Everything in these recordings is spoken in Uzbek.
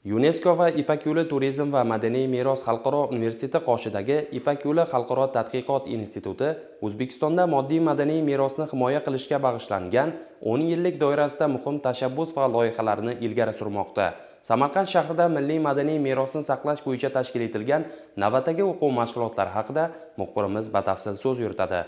UNESCO va Ipak yo'li turizm va madaniy meros xalqaro universiteti qoshidagi Ipak yo'li xalqaro tadqiqot instituti O'zbekistonda moddiy madaniy merosni himoya qilishga bag'ishlangan 10 yillik doirasida muhim tashabbus va loyihalarni ilgari surmoqda. Samarqand shahrida milliy madaniy merosni saqlash bo'yicha tashkil etilgan navbatdagi o'quv mashg'ulotlari haqida muxbirimiz batafsil so'z yuritadi.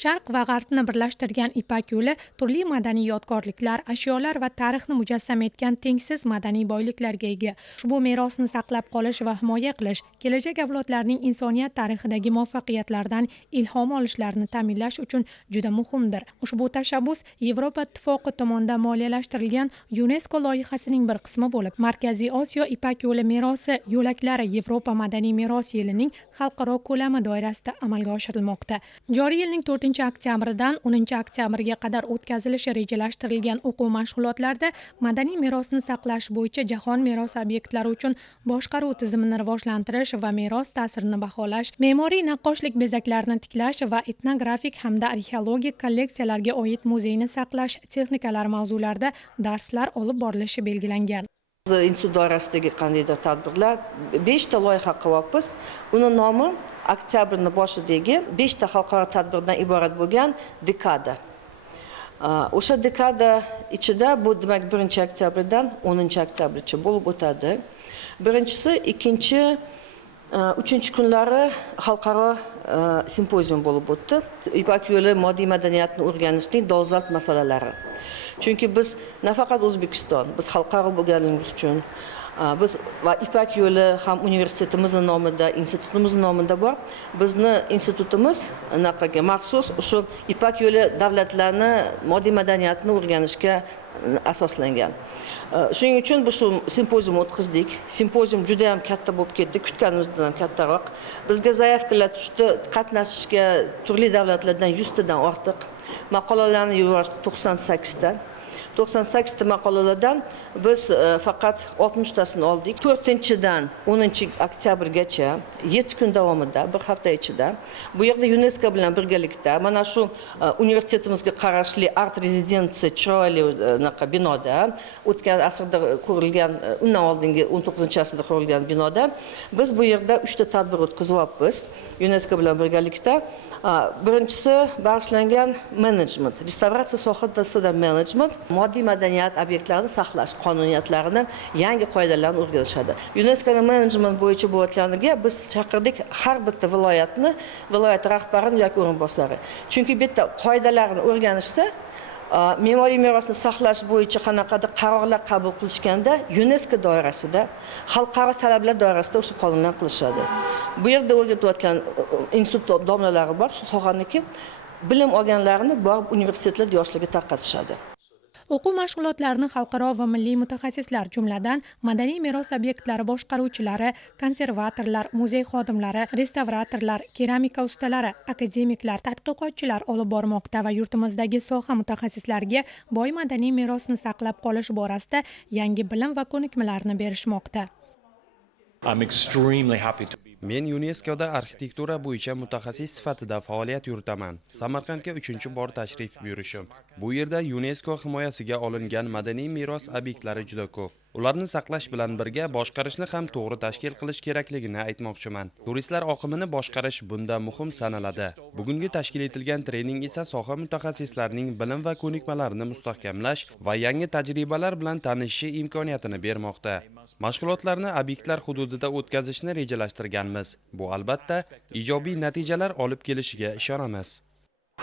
Sharq va G'arbni birlashtirgan Ipak yo'li turli madaniy yodgorliklar, ashyolar va tarixni mujassam etgan tengsiz madaniy boyliklarga ega. Ushbu merosni saqlab qolish va himoya qilish kelajak avlodlarning insoniyat tarixidagi muvaffaqiyatlaridan ilhom olishlarini ta'minlash uchun juda muhimdir. Ushbu tashabbus Yevropa Ittifoqi tomonidan moliyalashtirilgan UNESCO loyihasining bir qismi bo'lib, Markaziy Osiyo Ipak yo'li merosi yo'laklari Yevropa madaniy meros yilining xalqaro ko'lami doirasida amalga oshirilmoqda. Joriy yilning 4-oktyabridan 10-oktyabrga qadar o'tkazilishi rejalashtirilgan o'quv mashg'ulotlarida madaniy merosni saqlash bo'yicha jahon merosi obyektlari uchun boshqaruv tizimini rivojlantirish va meros ta'sirini baholash, me'moriy naqqoshlik bezaklarini tiklash va etnografik hamda arxeologik kolleksiyalarga oid muzeyni saqlash texnikalari mavzularida darslar olib borilishi belgilangan. Institut doirasidagi qandaydir tadbirlar 5 ta loyiha qilyapmiz. Uni nomi oktyabrning boshidagi 5 ta xalqaro tadbirdan iborat bo'lgan dekada. O'sha dekada ichida bu demak 1-oktyabrdan 10-oktyabrgacha bo'lib o'tadi. Birinchisi, ikkinchi, 3-kunlari xalqaro simpozium bo'lib o'tdi. Ipak yo'li moddiy madaniyatni o'rganishning dolzarb masalalari. Chunki biz nafaqat O'zbekiston, biz xalqaro bo'lganligimiz uchun biz va Ipak yo'li ham universitetimizning nomida, institutimizning nomida bor. Bizni institutimiz anaqaga maxsus o'sha Ipak yo'li davlatlarni moddiy madaniyatni o'rganishga asoslangan. Shuning uchun biz shu simpozium o'tkazdik. Simpozium juda ham katta bo'lib ketdi, kutganimizdan ham kattaroq. Bizga zaявkalar tushdi, qatnashishga turli davlatlardan 100 tadan ortiq. Maqolalarni yuborishdi 98 ta. 98 ta maqolalardan biz faqat 60 tasini oldik. 4-dan 10-oktyabrgacha 7 kun davomida, bir hafta ichida bu yerda UNESCO bilan birgalikda mana shu universitetimizga qarashli Art Residency chiroyli binoda, o'tgan asrda qurilgan, undan oldingi 19-asrda qurilgan binoda biz bu yerda 3 ta tadbir o'tkazyapmiz UNESCO bilan birgalikda. Birinchisi bag'ishlangan management, restavratsiya sohasida management, moddiy madaniyat obyektlarini saqlash qonuniyatlarini, yangi qoidalarni o'rgatishadi. UNESCOning management bo'yicha bo'layotganiga biz chaqirdik har bitta viloyat rahbarini yoki o'rinbosari. Chunki bu yerda qoidalarni o'rganishsa, me'moriy merosni saqlash bo'yicha qanaqadir qarorlar qabul qilishganda UNESCO doirasida, xalqaro talablar doirasida o'sha qonunlar qilishadi. Bu yerda o'rgatayotgan institut domlalari bor, shu sohaniki bilim olganlarini borib universitetlarda yoshlarga tarqatishadi. O'quv mashg'ulotlarini xalqaro va milliy mutaxassislar, jumladan madaniy meros obyektlari boshqaruvchilari, konservatorlar, muzey xodimlari, restavratorlar, keramika ustalari, akademiklar, tadqiqotchilar olib bormoqda va yurtimizdagi soha mutaxassislariga boy madaniy merosni saqlab qolish borasida yangi bilim va ko'nikmalarni berishmoqda. Men UNESCOda arxitektura bo'yicha mutaxassis sifatida faoliyat yuritaman. Samarqandga 3-bor tashrif buyurishim. Bu yerda UNESCO himoyasiga olingan madaniy meros obyektlari juda ko'p. Ularni saqlash bilan birga boshqarishni ham to'g'ri tashkil qilish kerakligini aytmoqchiman. Turistlar oqimini boshqarish bunda muhim sanaladi. Bugungi tashkil etilgan trening esa soha mutaxassislarining bilim va ko'nikmalarini mustahkamlash va yangi tajribalar bilan tanishishi imkoniyatini bermoqda. Mashg'ulotlarni obyektlar hududida o'tkazishni rejalashtirganmiz. Bu albatta ijobiy natijalar olib kelishiga ishonamiz.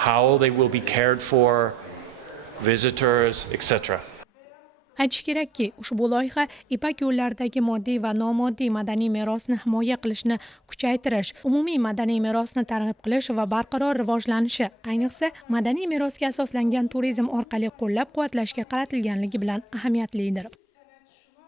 How they will be cared for, visitors, etc. Aytish kerakki, ushbu loyiha Ipak yo'llaridagi moddiy va nomoddiy madaniy merosni himoya qilishni kuchaytirish, umumiy madaniy merosni targ'ib qilish va barqaror rivojlanishi, ayniqsa madaniy merosga asoslangan turizm orqali qo'llab-quvvatlashga qaratilganligi bilan ahamiyatlidir.